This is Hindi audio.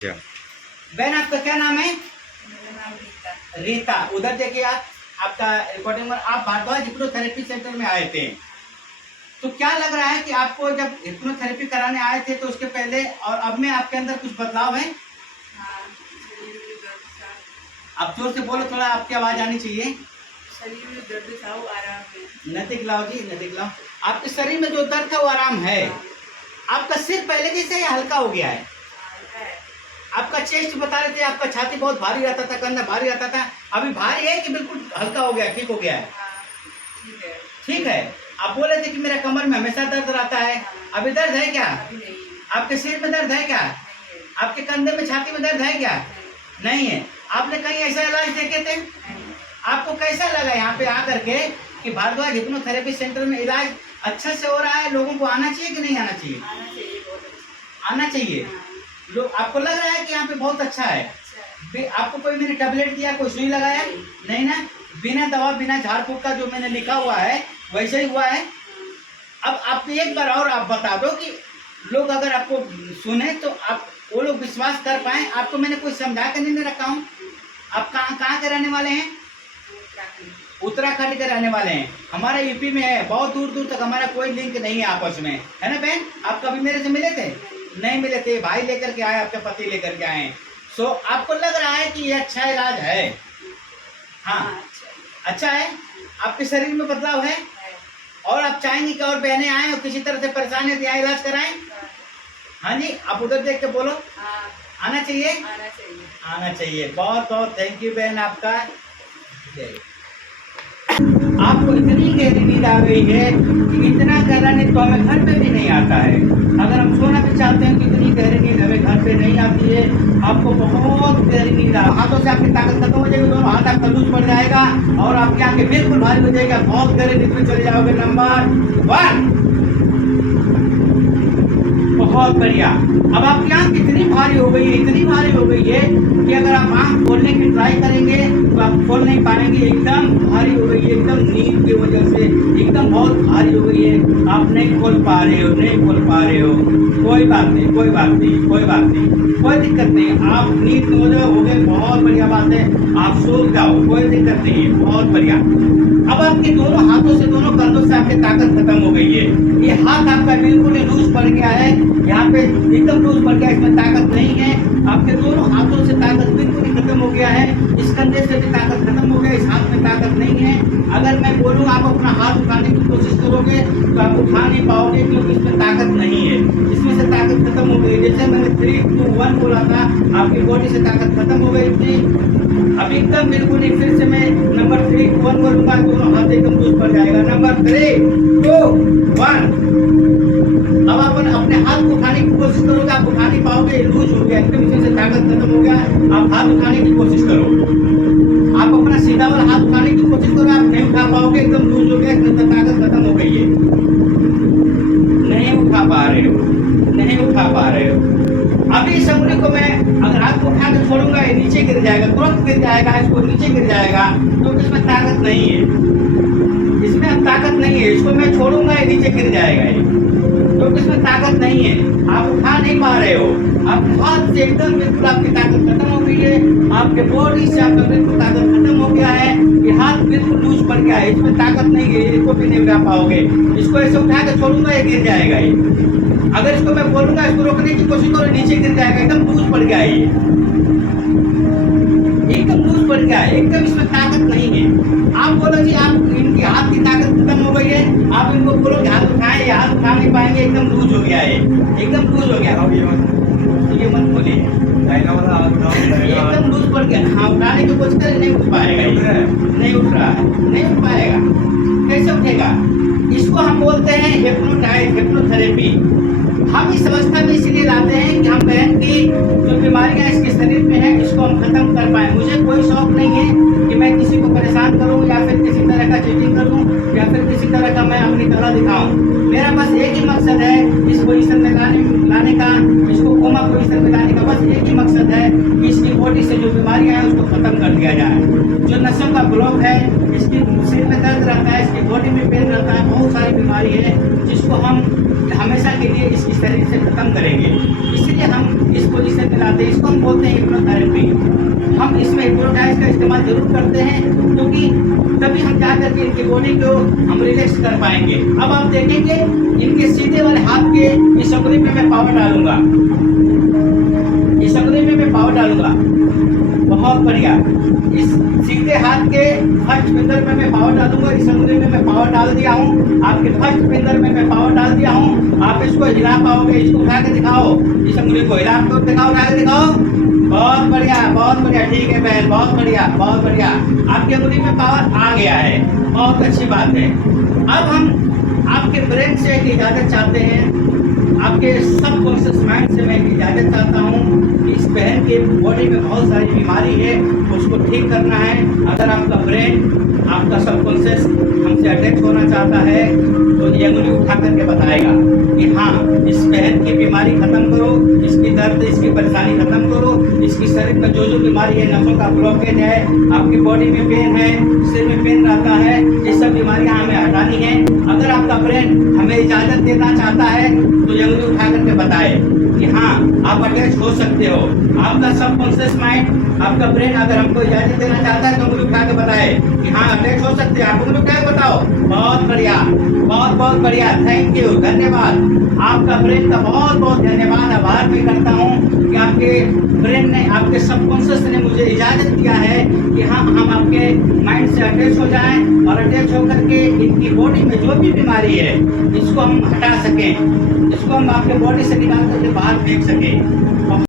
अच्छा। बहन आपका क्या नाम है? मेरा नाम रीता। रीता। उधर देखिए आप, आपका रिकॉर्डिंग में आप भारद्वाज हिप्नोथेरेपी सेंटर में आए थे, तो क्या लग रहा है कि आपको जब हिप्नोथेरेपी कराने आए थे तो उसके पहले और अब में आपके अंदर कुछ बदलाव है? हाँ, शरीर में दर्द था। आप जोर से बोलो, थोड़ा आपकी आवाज आनी चाहिए। शरीर में दर्द था, वो आराम है। नजदीक लाओ जी, नजदीक लाओ। आपके शरीर में जो दर्द था वो आराम है। हाँ, आपका सिर पहले जैसे या हल्का हो गया है? हल्का है। आपका चेस्ट बता रहे थे, आपका छाती बहुत भारी रहता था, कंधा भारी रहता था, अभी भारी है कि बिल्कुल हल्का हो गया, ठीक हो गया है? हाँ, ठीक है। ठीक है। आप बोले थे कि मेरा कमर में हमेशा दर्द रहता है, अभी दर्द है क्या? अभी नहीं है। आपके सिर में दर्द है क्या? नहीं है। आपके कंधे में, छाती में दर्द है क्या? नहीं है। आपने कहीं ऐसा इलाज देखे थे? नहीं। आपको कैसा लगा यहाँ पे आकर के कि भारद्वाज हिप्नोथेरेपी सेंटर में इलाज अच्छा से हो रहा है? लोगों को आना चाहिए कि नहीं आना चाहिए? आना चाहिए, बहुत अच्छा। आना चाहिए। हाँ, लोग, आपको लग रहा है कि यहाँ पे बहुत अच्छा है? अच्छा है। आपको कोई मैंने टेबलेट दिया, कोई सुई लगाया? नहीं ना? बिना दवा, बिना झाड़ फूक का जो मैंने लिखा हुआ है वैसे ही हुआ है। अब आप एक बार और आप बता दो कि लोग अगर आपको सुने तो आप, वो लोग विश्वास कर पाए। आपको मैंने कोई समझा कर नहीं रखा हूँ। आप कहाँ के रहने वाले हैं? उत्तराखंड। उत्तराखंड के रहने वाले हैं। हमारा यूपी में है, बहुत दूर दूर तक हमारा कोई लिंक नहीं है आपस में, है ना बहन? आप कभी मेरे से मिले थे? नहीं मिले थे। भाई लेकर के आए, आपके पति लेकर के आए। सो आपको लग रहा है कि ये अच्छा इलाज है? हाँ, अच्छा अच्छा है। आपके शरीर में बदलाव है है। और आप चाहेंगे कि और बहनें आए और किसी तरह से परेशान है तो यहाँ इलाज कराएं? हाँ जी, आप उधर देख के बोलो। हाँ, आना चाहिए, आना चाहिए। आना चाहिए। बहुत बहुत थैंक यू बहन आपका। आपको इतनी गहरी नींद आ गई है कि इतना गहरा नींद तो हमें घर पे भी नहीं आता है। अगर हम सोना भी चाहते हैं तो इतनी गहरी नींद हमें घर पे नहीं आती है। आपको बहुत गहरी नींद आ, हाथों से आपकी ताकत खत्म हो जाएगी, दोनों हाथ आपका लूज पड़ जाएगा और आपकी आंखें बिल्कुल भारी हो जाएगी। बहुत गहरी नींद में चले जाओगे। नंबर 1, बहुत बढ़िया। अब आपकी आंख इतनी भारी हो गई है, इतनी भारी हो गई है कि अगर आप आंख खोलने की ट्राई करेंगे तो आप खोल नहीं पाएंगे। एकदम भारी हो गई है, एकदम नींद की वजह से एकदम बहुत भारी हो गई है। आप नहीं खोल पा रहे हो, नहीं खोल पा रहे हो। कोई बात नहीं, कोई बात नहीं, कोई बात नहीं, कोई दिक्कत नहीं। आप नींद में हो जाओ, हो गए, बहुत बढ़िया बात है। आप सो जाओ, कोई दिक्कत नहीं है, बहुत बढ़िया। अब आपके दोनों हाथों से, दोनों कंधों से आपकी ताकत खत्म हो गई है। ये हाथ आपका बिल्कुल ही लूज पड़ गया है, यहाँ पे एकदम लूज पड़ गया, इसमें ताकत नहीं है। आपके दोनों हाथों से ताकत बिल्कुल ही खत्म हो गया है। इस कंधे से भी ताकत खत्म हो गया, इस हाथ में ताकत नहीं है। अगर मैं बोलूँ आप अपना हाथ उठाने की कोशिश करोगे तो आप उठा नहीं पाओगे, क्योंकि इसमें ताकत नहीं है। इसमें से ताकत खत्म हो गई। जैसे मैंने 3, 2, 1 बोला था, आपकी बॉडी से ताकत खत्म हो गई थी। अब एकदम बिल्कुल ही फिर से मैं नंबर 3, 2, 1 बोलूंगा, दोनों हाथ एकदम लूज पड़ जाएगा। नंबर 3, 2, 1। अब आप अपने हाथ को उठाने की कोशिश करोगे, आप उठा नहीं पाओगे, लूज हो गया, एकदम इसमें से ताकत खत्म हो गया। आप हाथ उठाने की कोशिश करो, आप अपना सीधा वाला हाथ उठाने की कोशिश करो, आप नहीं उठा पाओगे, एकदम लूज हो गया, इसमें से ताकत खत्म हो गई है। नहीं उठा पा रहे हो, नहीं उठा पा रहे हो। अभी इस उंगली को मैं अगर हाथ को उठा के छोड़ूंगा, ये नीचे गिर जाएगा, तुरंत गिर जाएगा, इसको नीचे गिर जाएगा, क्योंकि इसमें ताकत नहीं है। इसमें अब ताकत नहीं है। इसको मैं छोड़ूंगा, ये नीचे गिर जाएगा, ये क्योंकि इसमें ताकत नहीं है। आप उठा नहीं पा रहे हो। आप हाथ से एकदम बिल्कुल आपकी ताकत खत्म हो गई है। आपके बॉडी से आपका बिल्कुल ताकत खत्म हो गया है। ये हाथ बिल्कुल लूज पड़ गया है, इसमें ताकत नहीं है, इसको भी नहीं उठा पाओगे। इसको ऐसे उठा के छोड़ूंगा, ये गिर जाएगा। ये अगर इसको मैं बोलूंगा, इसको रोकने की कोशिश करो, नीचे गिर जाएगा, एकदम लूज पड़ गया है, ये एकदम लूज पड़ गया है, एकदम इसमें ताकत नहीं है। आप बोलो जी, आप इनकी हाथ की ताकत खत्म हो गई है, आप इनको बोलो कि हाथ उठाएं, ये हाथ उठा नहीं पाएंगे, एकदम लूज हो गया है, एकदम लूज हो गया। ये मत बोलिए, एकदम लूज पड़ गया। हाँ, उठाने की कोशिश करें, नहीं उठ पाएगा, नहीं उठ रहा है, नहीं उठ पाएगा। कैसे उठेगा? इसको हम बोलते हैं हिप्नोथेरेपी। हम इस अवस्था में इसलिए लाते हैं कि हम बहन की जो बीमारियां इसके शरीर में है, इसको हम खत्म कर पाए। मुझे कोई शौक नहीं है कि मैं किसी को परेशान करूं या फिर किसी तरह का चीटिंग करूं या फिर किसी तरह का मैं अपनी कला दिखाऊं। मेरा बस एक ही मकसद है, इस पोजीशन में लाने का, इसको कोमा पोजीशन में लाने का बस एक ही मकसद है कि इसकी बॉडी से जो बीमारियां हैं उसको खत्म कर दिया जाए। जो नसों का ब्लॉक है, इसकी सिर में दर्द रहता है, इसकी बॉडी में पेन रहता है, बहुत सारी बीमारी है जिसको हम हमेशा के लिए इसकी शरीर से खत्म करेंगे। इसलिए हम इस पोजीशन में लाते हैं। इसको हम बोलते हैं हिप्नोथेरेपी। हम इसमें हिप्नोटाइज का इस्तेमाल जरूर करते हैं, क्योंकि तभी हम जा करके इनकी बॉडी को हम रिलैक्स कर पाएंगे। अब आप देखेंगे इनके सीधे वाले हाथ के इस अंगुली पे मैं पावर डालूंगा, इस अंगुली में मैं पावर डालूंगा। बहुत बढ़िया। इस सीधे हाथ के फर्स्ट फिंगर में मैं पावर डालूंगा। इस अंगुली में मैं पावर डाल दिया हूँ। आपके फर्स्ट फिंगर में मैं पावर डाल दिया हूँ। आप इसको हिला पाओगे। इसको उठा के दिखाओ, इस अंगुली को हिला कर दिखाओ, उठा के दिखाओ। बहुत बढ़िया, बहुत बढ़िया। ठीक है बहन, बहुत बढ़िया, बहुत बढ़िया। आपकी अंगुली में पावर आ गया है, बहुत अच्छी बात है। अब हम आपके ब्रेन से एक इजाज़त चाहते हैं, आपके सबकॉन्शियस माइंड से मैं एक इजाज़त चाहता हूँ कि इस बहन के बॉडी में बहुत सारी बीमारी है, उसको ठीक करना है। अगर आपका ब्रेन, आपका सबकॉन्शियस हमसे अटैच होना चाहता है तो ये अंगुली उठा करके बताएगा कि हाँ, इस बहन की बीमारी खत्म करो, इसकी दर्द, इसकी परेशानी खत्म करो, इसकी शरीर में जो जो बीमारी है, नसों का ब्लॉकेज है, आपकी बॉडी में पेन है, सिर में पेन रहता है, ये सब बीमारियां हमें हटानी है। अगर आपका ब्रेन हमें इजाज़त देना चाहता है तो ये अंगुली उठा करके बताए कि हाँ, आप अटैच हो सकते हो। आपका सबकॉन्शियस माइंड, आपका ब्रेन अगर हमको इजाज़त देना चाहता है तो अंगुली उठा के बताए कि हाँ, अटैच हो सकते हैं। आप अंगुली उठा के बताओ। बहुत बढ़िया, बहुत बहुत बढ़िया। थैंक यू, धन्यवाद। आपका ब्रेन का बहुत बहुत धन्यवाद, आभार मैं करता हूँ कि आपके ब्रेन ने, आपके सबकॉन्शियस ने मुझे इजाज़त दिया है कि हाँ, हम आपके माइंड से अटैच हो जाएं और अटैच होकर के इनकी बॉडी में जो भी बीमारी है इसको हम हटा सकें, इसको हम आपके बॉडी से निकाल करके बाहर फेंक सकें।